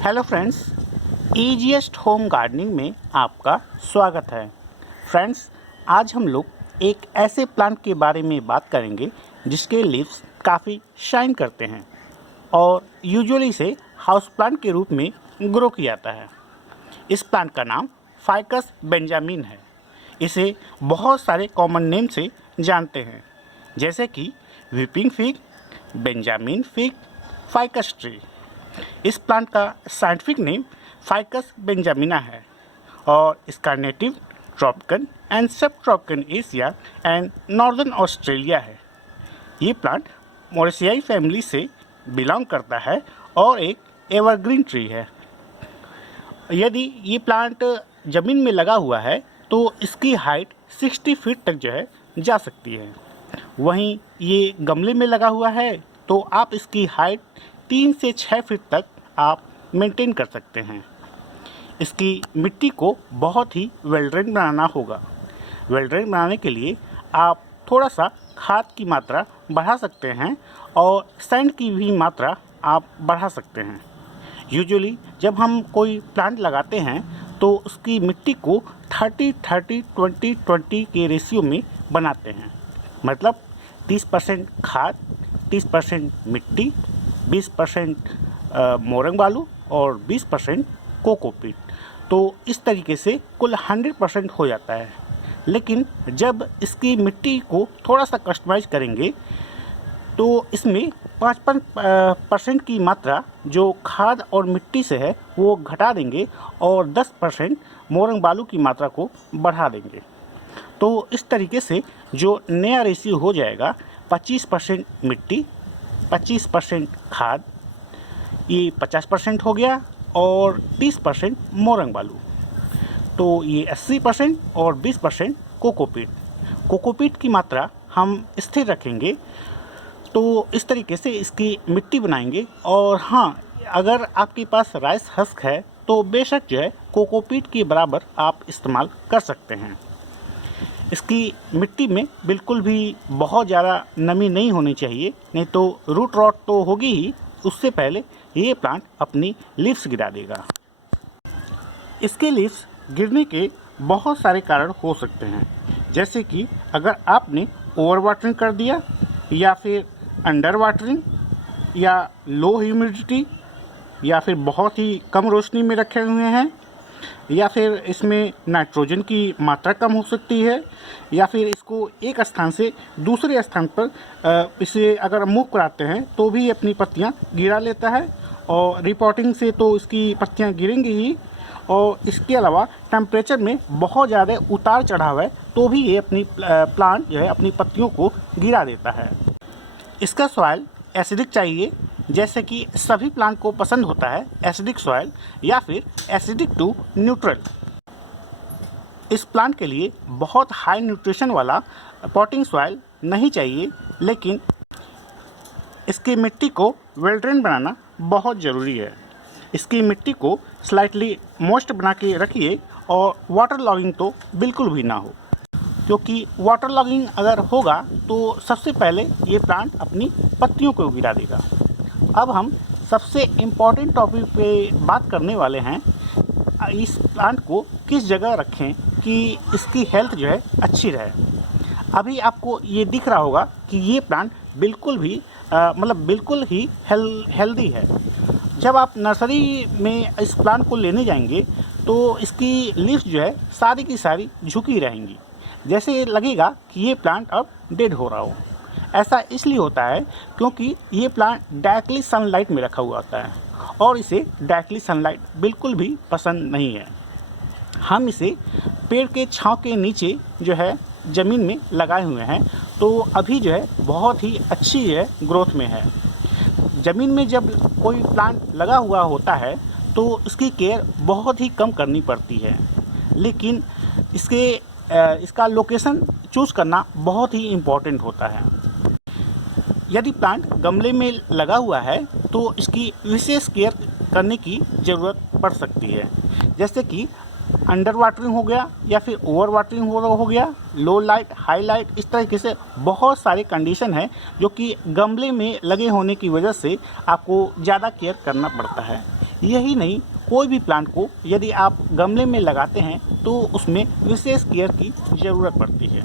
Hello friends, easiest home gardening में आपका स्वागत है। फ्रेंड्स, आज हम लोग एक ऐसे प्लांट के बारे में बात करेंगे जिसके लीव्स काफ़ी शाइन करते हैं और यूजुअली इसे हाउस प्लांट के रूप में ग्रो किया जाता है। इस प्लांट का नाम फाइकस बेंजामिन है। इसे बहुत सारे कॉमन नेम से जानते हैं, जैसे कि weeping fig, Benjamin fig, ficus tree. इस प्लांट का साइंटिफिक नेम फाइकस बेंजामिना है और इसका नेटिव ट्रॉपिकल एंड सब tropical Asia and northern Australia है। ये प्लांट मोरेसियाई फैमिली से बिलोंग करता है और एक एवरग्रीन ट्री है। यदि ये प्लांट ज़मीन में लगा हुआ है तो इसकी हाइट 60 फीट तक जो है जा सकती है। वहीं ये गमले में लगा हुआ है तो आप इसकी हाइट 3 से 6 फीट तक आप मेंटेन कर सकते हैं। इसकी मिट्टी को बहुत ही वेल ड्रेन बनाना होगा। वेल ड्रेन बनाने के लिए आप थोड़ा सा खाद की मात्रा बढ़ा सकते हैं और सैंड की भी मात्रा आप बढ़ा सकते हैं। यूजुअली जब हम कोई प्लांट लगाते हैं तो उसकी मिट्टी को 30-30-20-20 के रेशियो में बनाते हैं। मतलब 30% खाद, 30% मिट्टी, 20% मोरंग बालू और 20% कोकोपीट। तो इस तरीके से कुल 100% हो जाता है। लेकिन जब इसकी मिट्टी को थोड़ा सा कस्टमाइज करेंगे तो इसमें 55% की मात्रा जो खाद और मिट्टी से है वो घटा देंगे और 10% मोरंग बालू की मात्रा को बढ़ा देंगे। तो इस तरीके से जो नया रेशियो हो जाएगा 25% मिट्टी, 25% खाद, ये 50% हो गया और 30% मोरंग बालू। तो ये 80% और 20% कोकोपीट। कोकोपीट की मात्रा हम स्थिर रखेंगे तो इस तरीके से इसकी मिट्टी बनाएंगे। और हाँ, अगर आपके पास राइस हस्क है तो बेशक जो है कोकोपीट के बराबर आप इस्तेमाल कर सकते हैं। इसकी मिट्टी में बिल्कुल भी बहुत ज़्यादा नमी नहीं होनी चाहिए, नहीं तो रूट रॉट तो होगी ही, उससे पहले ये प्लांट अपनी लीव्स गिरा देगा। इसके लीव्स गिरने के बहुत सारे कारण हो सकते हैं, जैसे कि अगर आपने ओवर वाटरिंग कर दिया या फिर अंडर वाटरिंग या लो ह्यूमिडिटी या फिर बहुत ही कम रोशनी में रखे हुए हैं या फिर इसमें नाइट्रोजन की मात्रा कम हो सकती है या फिर इसको एक स्थान से दूसरे स्थान पर इसे अगर मूव कराते हैं तो भी अपनी पत्तियां गिरा लेता है और रिपोर्टिंग से तो इसकी पत्तियां गिरेंगी ही। और इसके अलावा टेम्परेचर में बहुत ज़्यादा उतार चढ़ाव है तो भी ये अपनी प्लांट जो है अपनी पत्तियों को गिरा देता है। इसका सॉइल एसिडिक चाहिए, जैसे कि सभी प्लांट को पसंद होता है एसिडिक सॉइल या फिर एसिडिक टू न्यूट्रल। इस प्लांट के लिए बहुत हाई न्यूट्रिशन वाला पॉटिंग सॉइल नहीं चाहिए, लेकिन इसकी मिट्टी को वेल ड्रेन बनाना बहुत ज़रूरी है। इसकी मिट्टी को स्लाइटली मॉइस्ट बना के रखिए और वाटर लॉगिंग तो बिल्कुल भी ना हो, क्योंकि वाटर लॉगिंग अगर होगा तो सबसे पहले ये प्लांट अपनी पत्तियों को गिरा देगा। अब हम सबसे इम्पॉर्टेंट टॉपिक पे बात करने वाले हैं, इस प्लांट को किस जगह रखें कि इसकी हेल्थ जो है अच्छी रहे। अभी आपको ये दिख रहा होगा कि ये प्लांट बिल्कुल भी बिल्कुल ही हेल्दी है। जब आप नर्सरी में इस प्लांट को लेने जाएंगे तो इसकी लीव्स जो है सारी की सारी झुकी रहेंगी, जैसे लगेगा कि ये प्लांट अब डेड हो रहा हो। ऐसा इसलिए होता है क्योंकि ये प्लांट डायरेक्टली सनलाइट में रखा हुआ होता है और इसे डायरेक्टली सनलाइट बिल्कुल भी पसंद नहीं है। हम इसे पेड़ के छांव के नीचे जो है ज़मीन में लगाए हुए हैं, तो अभी जो है बहुत ही अच्छी है ग्रोथ में है। ज़मीन में जब कोई प्लांट लगा हुआ होता है तो इसकी केयर बहुत ही कम करनी पड़ती है, लेकिन इसका लोकेशन चूज़ करना बहुत ही इम्पॉर्टेंट होता है। यदि प्लांट गमले में लगा हुआ है तो इसकी विशेष केयर करने की ज़रूरत पड़ सकती है, जैसे कि अंडर वाटरिंग हो गया या फिर ओवर वाटरिंग हो गया, लो लाइट, हाई लाइट। इस तरीके से बहुत सारे कंडीशन है जो कि गमले में लगे होने की वजह से आपको ज़्यादा केयर करना पड़ता है। यही नहीं, कोई भी प्लांट को यदि आप गमले में लगाते हैं तो उसमें विशेष केयर की ज़रूरत पड़ती है।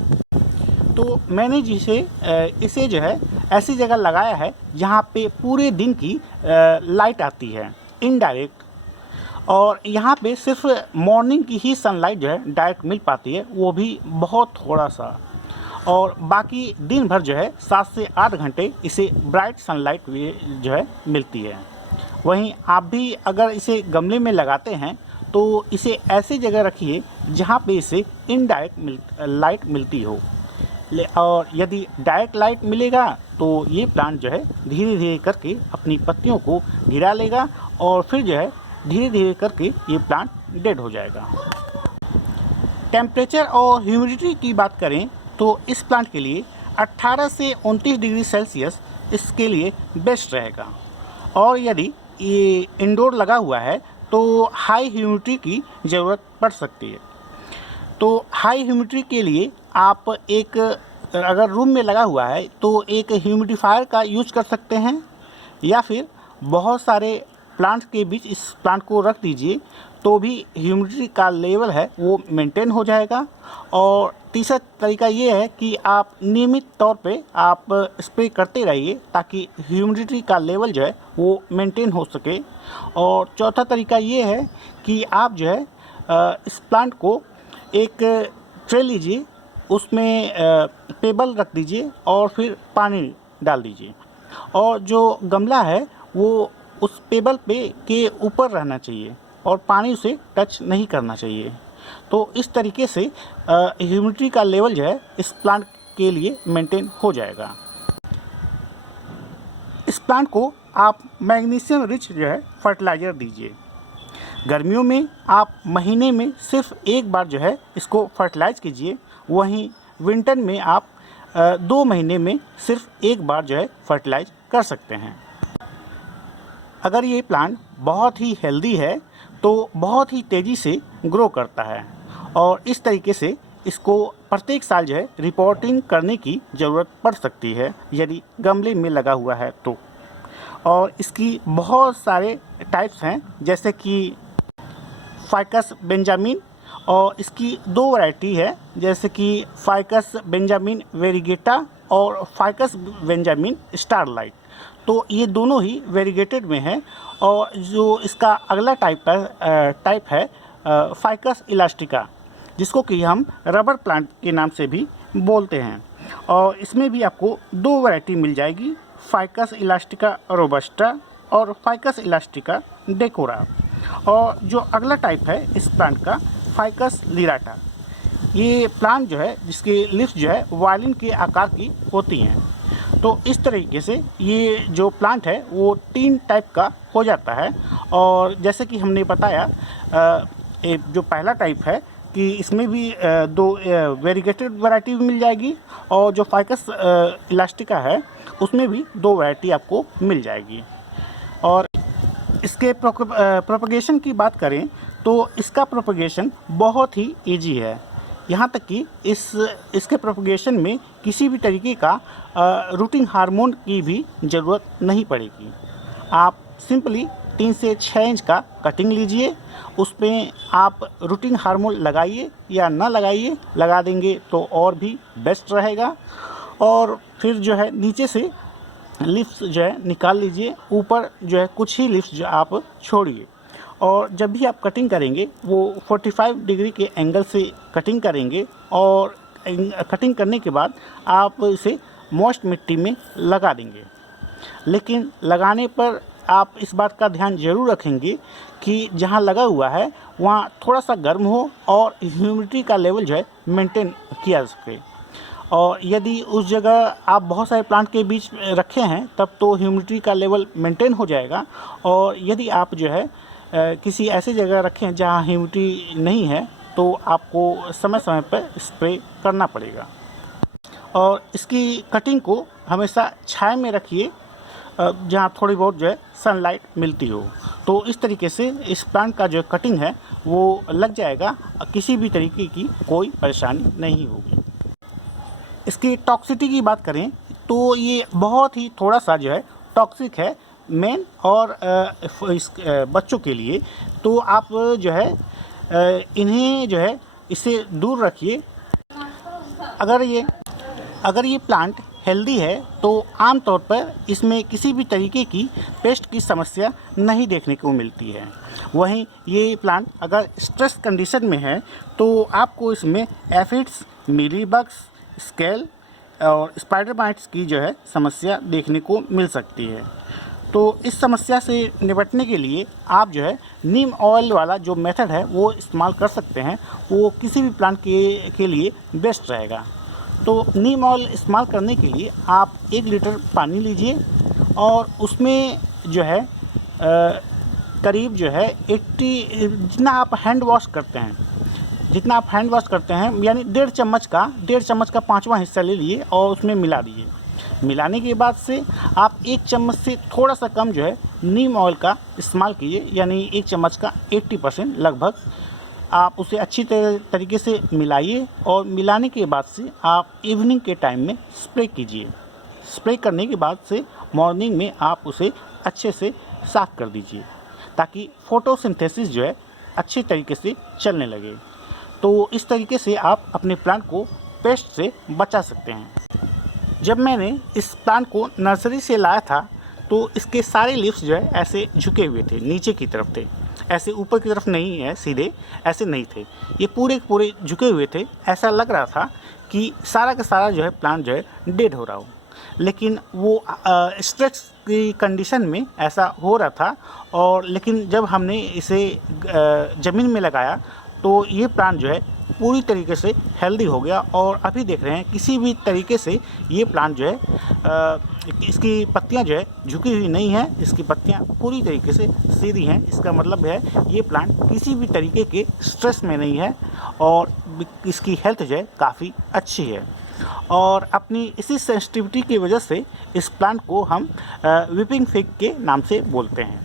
तो मैंने इसे जो है ऐसी जगह लगाया है जहाँ पे पूरे दिन की लाइट आती है इनडायरेक्ट, और यहाँ पे सिर्फ मॉर्निंग की ही सनलाइट जो है डायरेक्ट मिल पाती है, वो भी बहुत थोड़ा सा, और बाकी दिन भर जो है 7 से 8 घंटे इसे ब्राइट सनलाइट जो है मिलती है। वहीं आप भी अगर इसे गमले में लगाते हैं तो इसे ऐसी जगह रखिए जहाँ पे इसे इनडायरेक्ट लाइट मिलती हो, और यदि डायरेक्ट लाइट मिलेगा तो ये प्लांट जो है धीरे धीरे करके अपनी पत्तियों को गिरा लेगा और फिर जो है धीरे धीरे करके ये प्लांट डेड हो जाएगा। टेम्परेचर और ह्यूमिडिटी की बात करें तो इस प्लांट के लिए 18 से 29 डिग्री सेल्सियस इसके लिए बेस्ट रहेगा, और यदि ये इंडोर लगा हुआ है तो हाई ह्यूमिडिटी की ज़रूरत पड़ सकती है। तो हाई ह्यूमिडिटी के लिए आप अगर रूम में लगा हुआ है तो एक ह्यूमिडिफायर का यूज कर सकते हैं, या फिर बहुत सारे प्लांट्स के बीच इस प्लांट को रख दीजिए तो भी ह्यूमिडिटी का लेवल है वो मेंटेन हो जाएगा। और तीसरा तरीका ये है कि आप नियमित तौर पे आप स्प्रे करते रहिए ताकि ह्यूमिडिटी का लेवल जो है वो मेंटेन हो सके। और चौथा तरीका ये है कि आप जो है इस प्लांट को एक ट्रे लीजिए, उसमें पेबल रख दीजिए और फिर पानी डाल दीजिए, और जो गमला है वो उस पेबल के ऊपर रहना चाहिए और पानी उसे टच नहीं करना चाहिए। तो इस तरीके से ह्यूमिडिटी का लेवल जो है इस प्लांट के लिए मेंटेन हो जाएगा। इस प्लांट को आप मैग्नीशियम रिच जो है फर्टिलाइज़र दीजिए। गर्मियों में आप महीने में सिर्फ एक बार जो है इसको फर्टिलाइज कीजिए, वहीं विंटर में आप 2 महीने में सिर्फ एक बार जो है फर्टिलाइज कर सकते हैं। अगर ये प्लांट बहुत ही हेल्दी है तो बहुत ही तेज़ी से ग्रो करता है, और इस तरीके से इसको प्रत्येक साल जो है रिपोर्टिंग करने की ज़रूरत पड़ सकती है यदि गमले में लगा हुआ है तो। और इसकी बहुत सारे टाइप्स हैं, जैसे कि फाइकस बेंजामिन, और इसकी 2 वैरायटी है, जैसे कि फाइकस बेंजामिन वेरीगेटा और फाइकस बेंजामिन स्टारलाइट। तो ये दोनों ही वेरीगेटेड में है। और जो इसका अगला टाइप है फाइकस इलास्टिका, जिसको कि हम रबर प्लांट के नाम से भी बोलते हैं, और इसमें भी आपको 2 वैरायटी मिल जाएगी, फाइकस इलास्टिका रोबस्टा और फाइकस इलास्टिका डेकोरा। और जो अगला टाइप है इस प्लांट का फाइकस लिराटा, ये प्लांट जो है जिसकी लीफ जो है वायलिन के आकार की होती हैं। तो इस तरीके से ये जो प्लांट है वो 3 टाइप का हो जाता है। और जैसे कि हमने बताया जो पहला टाइप है कि इसमें भी 2 वेरीगेटेड वैरायटी भी मिल जाएगी, और जो फाइकस इलास्टिका है उसमें भी 2 वैरायटी आपको मिल जाएगी। और इसके प्रोपगेशन की बात करें तो इसका प्रोपगेशन बहुत ही इजी है, यहाँ तक कि इसके प्रोपगेशन में किसी भी तरीके का रूटिंग हार्मोन की भी ज़रूरत नहीं पड़ेगी। आप सिंपली 3 से 6 इंच का कटिंग लीजिए, उसमें आप रूटिंग हार्मोन लगाइए या ना लगाइए, लगा देंगे तो और भी बेस्ट रहेगा। और फिर जो है नीचे से लिफ्स जो है निकाल लीजिए, ऊपर जो है कुछ ही लिफ्स जो आप छोड़िए। और जब भी आप कटिंग करेंगे वो 45 डिग्री के एंगल से कटिंग करेंगे, और कटिंग करने के बाद आप इसे मॉइस्ट मिट्टी में लगा देंगे। लेकिन लगाने पर आप इस बात का ध्यान ज़रूर रखेंगे कि जहाँ लगा हुआ है वहाँ थोड़ा सा गर्म हो और ह्यूमिडिटी का लेवल जो है मेंटेन किया जा सके। और यदि उस जगह आप बहुत सारे प्लांट के बीच रखे हैं तब तो ह्यूमिडिटी का लेवल मेंटेन हो जाएगा। और यदि आप जो है किसी ऐसी जगह रखें जहाँ ह्यूमिडिटी नहीं है तो आपको समय समय पर स्प्रे करना पड़ेगा। और इसकी कटिंग को हमेशा छाया में रखिए जहाँ थोड़ी बहुत जो है सनलाइट मिलती हो। तो इस तरीके से इस प्लांट का जो कटिंग है वो लग जाएगा, किसी भी तरीके की कोई परेशानी नहीं होगी। इसकी टॉक्सिटी की बात करें तो ये बहुत ही थोड़ा सा जो है टॉक्सिक है, मेन और बच्चों के लिए, तो आप जो है इन्हें जो है इससे दूर रखिए। अगर ये प्लांट हेल्दी है तो आमतौर पर इसमें किसी भी तरीके की पेस्ट की समस्या नहीं देखने को मिलती है। वहीं ये प्लांट अगर स्ट्रेस कंडीशन में है तो आपको इसमें एफिड्स, मीलीबग्स, स्केल और स्पाइडर बाइट्स की जो है समस्या देखने को मिल सकती है। तो इस समस्या से निपटने के लिए आप जो है नीम ऑयल वाला जो मेथड है वो इस्तेमाल कर सकते हैं। वो किसी भी प्लांट के लिए बेस्ट रहेगा। तो नीम ऑयल इस्तेमाल करने के लिए आप 1 लीटर पानी लीजिए और उसमें जो है करीब जो है 80, जितना आप हैंड वॉश करते हैं यानी 1.5 चम्मच का 5वां हिस्सा ले लिए और उसमें मिला दिए। मिलाने के बाद से आप 1 चम्मच से थोड़ा सा कम जो है नीम ऑयल का इस्तेमाल कीजिए, यानी 1 चम्मच का 80% लगभग। आप उसे अच्छी तरीके से मिलाइए और मिलाने के बाद से आप इवनिंग के टाइम में स्प्रे कीजिए। स्प्रे करने के बाद से मॉर्निंग में आप उसे अच्छे से साफ़ कर दीजिए ताकि फोटोसिंथेसिस जो है अच्छे तरीके से चलने लगे। तो इस तरीके से आप अपने प्लांट को पेस्ट से बचा सकते हैं। जब मैंने इस प्लांट को नर्सरी से लाया था तो इसके सारे लीव्स जो है ऐसे झुके हुए थे, नीचे की तरफ थे, ऐसे ऊपर की तरफ नहीं है, सीधे ऐसे नहीं थे, ये पूरे पूरे झुके हुए थे। ऐसा लग रहा था कि सारा का सारा जो है प्लांट जो है डेड हो रहा हो, लेकिन वो स्ट्रेस की कंडीशन में ऐसा हो रहा था। और लेकिन जब हमने इसे ज़मीन में लगाया तो ये प्लांट जो है पूरी तरीके से हेल्दी हो गया। और अभी देख रहे हैं किसी भी तरीके से ये प्लांट जो है इसकी पत्तियां जो है झुकी हुई नहीं है, इसकी पत्तियां पूरी तरीके से सीधी हैं। इसका मतलब है ये प्लांट किसी भी तरीके के स्ट्रेस में नहीं है और इसकी हेल्थ जो है काफ़ी अच्छी है। और अपनी इसी सेंसिटिविटी की वजह से इस प्लांट को हम वीपिंग फिग के नाम से बोलते हैं,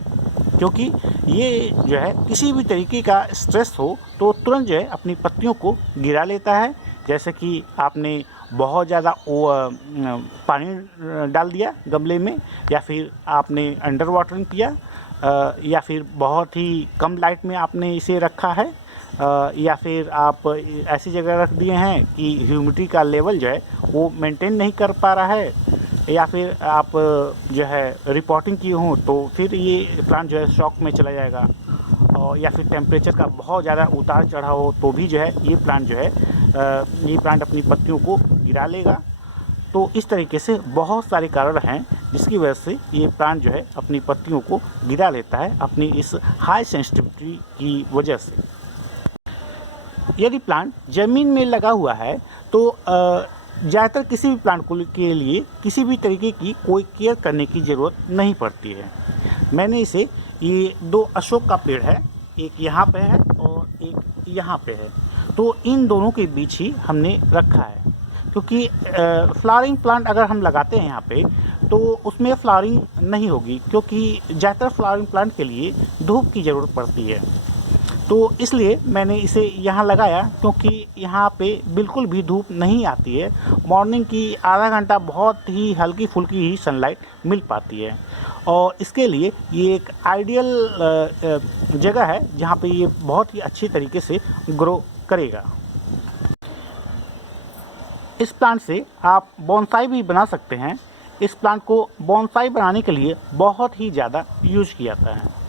क्योंकि ये जो है किसी भी तरीके का स्ट्रेस हो तो तुरंत जो है अपनी पत्तियों को गिरा लेता है। जैसे कि आपने बहुत ज़्यादा पानी डाल दिया गमले में, या फिर आपने अंडर वाटरिंग किया, या फिर बहुत ही कम लाइट में आपने इसे रखा है, या फिर आप ऐसी जगह रख दिए हैं कि ह्यूमिडिटी का लेवल जो है वो मेंटेन नहीं कर पा रहा है, या फिर आप जो है रिपोर्टिंग किए हों तो फिर ये प्लांट जो है शॉक में चला जाएगा, और या फिर टेम्परेचर का बहुत ज़्यादा उतार चढ़ाव हो तो भी जो है ये प्लांट अपनी पत्तियों को गिरा लेगा। तो इस तरीके से बहुत सारे कारण हैं जिसकी वजह से ये प्लांट जो है अपनी पत्तियों को गिरा लेता है अपनी इस हाई सेंसिटिविटी की वजह से। यदि प्लांट ज़मीन में लगा हुआ है तो ज़्यादातर किसी भी प्लांट के लिए किसी भी तरीके की कोई केयर करने की ज़रूरत नहीं पड़ती है। मैंने इसे, ये 2 अशोक का पेड़ है, एक यहाँ पे है और एक यहाँ पे है, तो इन दोनों के बीच ही हमने रखा है। क्योंकि फ्लावरिंग प्लांट अगर हम लगाते हैं यहाँ पे तो उसमें फ्लावरिंग नहीं होगी, क्योंकि ज़्यादातर फ्लावरिंग प्लांट के लिए धूप की ज़रूरत पड़ती है। तो इसलिए मैंने इसे यहाँ लगाया, क्योंकि यहाँ पे बिल्कुल भी धूप नहीं आती है। मॉर्निंग की आधा घंटा बहुत ही हल्की फुल्की ही सनलाइट मिल पाती है, और इसके लिए ये एक आइडियल जगह है जहाँ पे ये बहुत ही अच्छी तरीके से ग्रो करेगा। इस प्लांट से आप बोनसाई भी बना सकते हैं। इस प्लांट को बोनसाई बनाने के लिए बहुत ही ज़्यादा यूज किया जाता है।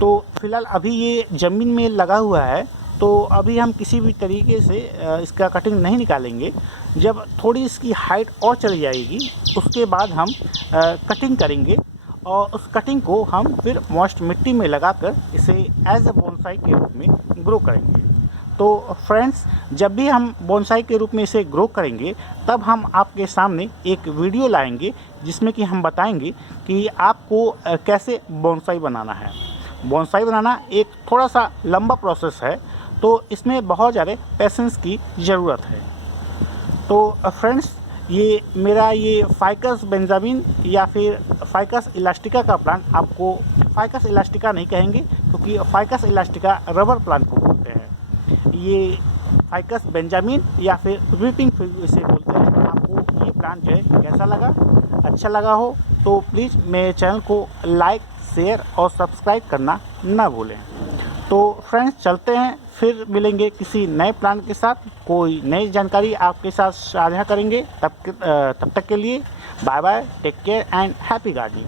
तो फिलहाल अभी ये ज़मीन में लगा हुआ है, तो अभी हम किसी भी तरीके से इसका कटिंग नहीं निकालेंगे। जब थोड़ी इसकी हाइट और चली जाएगी उसके बाद हम कटिंग करेंगे, और उस कटिंग को हम फिर मॉइस्ट मिट्टी में लगाकर इसे एज ए बोनसाई के रूप में ग्रो करेंगे। तो फ्रेंड्स, जब भी हम बोनसाई के रूप में इसे ग्रो करेंगे तब हम आपके सामने एक वीडियो लाएंगे जिसमें कि हम बताएंगे कि आपको कैसे बोनसाई बनाना है। बोनसाई बनाना एक थोड़ा सा लंबा प्रोसेस है, तो इसमें बहुत ज़्यादा पेशेंस की ज़रूरत है। तो फ्रेंड्स, ये मेरा ये फाइकस बेंजामिन या फिर फाइकस इलास्टिका का प्लांट, आपको फाइकस इलास्टिका नहीं कहेंगे क्योंकि फाइकस इलास्टिका रबर प्लांट को बोलते हैं। ये फाइकस बेंजामिन या फिर वीपिंग फिग इसे बोलते हैं। आपको ये प्लांट जो है कैसा लगा, अच्छा लगा हो तो प्लीज़ मेरे चैनल को लाइक, शेयर और सब्सक्राइब करना ना भूलें। तो फ्रेंड्स, चलते हैं, फिर मिलेंगे किसी नए प्लान के साथ, कोई नई जानकारी आपके साथ साझा करेंगे। तब तक के लिए bye bye, take care and happy gardening.